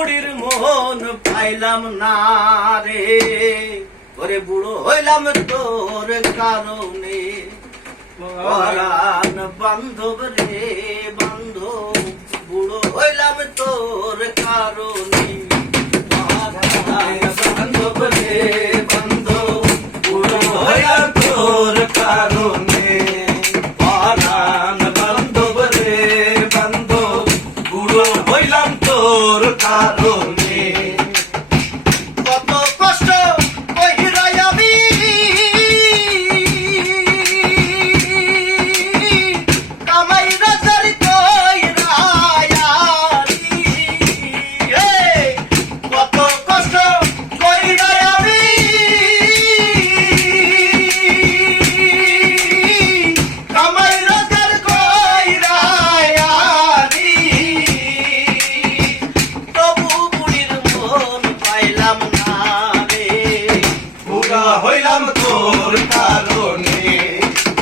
বুড়ির মন পাইলাম না রে, ওরে বুড়ো হইলাম তোর কারণে। পরাণ বান্ধব রে বান্ধব, বুড়ো হইলাম তোর কারণে। বান্ধব রে বান্ধব, বুড়ো হইলাম তোর কারণে। পরাণ বান্ধব রে বান্ধব, বুড়ো হইলাম তোর কারণে। কত কষ্ট কইরাই আমি কামাই রাজার কইরায়ারি, কত কষ্ট কইরাই আমি কামাই রাজার কইরায়ারি, তবু বুড়ির মন পাইলাম না রে, বুড়া হইলাম তোর কারণে।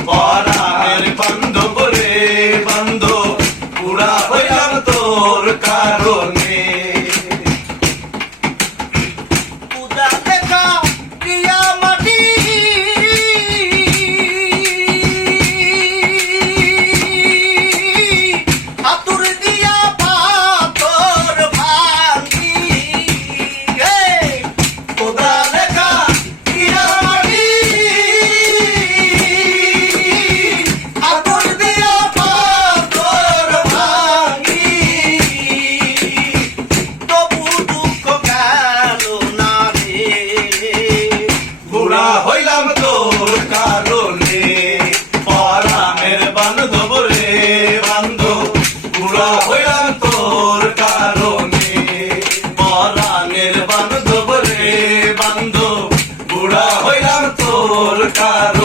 পরাণের বান্ধব রে বান্ধব, বুড়া হইলাম তোর কারণে। পূজা দেখা প্রিয়া মাটি হাতুর দিয়া পাথর ভাঙি, পূজা দেখা প্রিয়া মাটি হাতুর দিয়া পাথর ভাঙি, তবু দুঃখ গেল না রে, বুড়া হইলাম তোর কারণে। পরাণের বান্ধব রে বান্ধব, বুড়া হইলাম তোর কারণে। পরাণের বান্ধব রে বান্ধব, বুড়া হইলাম তোর কারণে।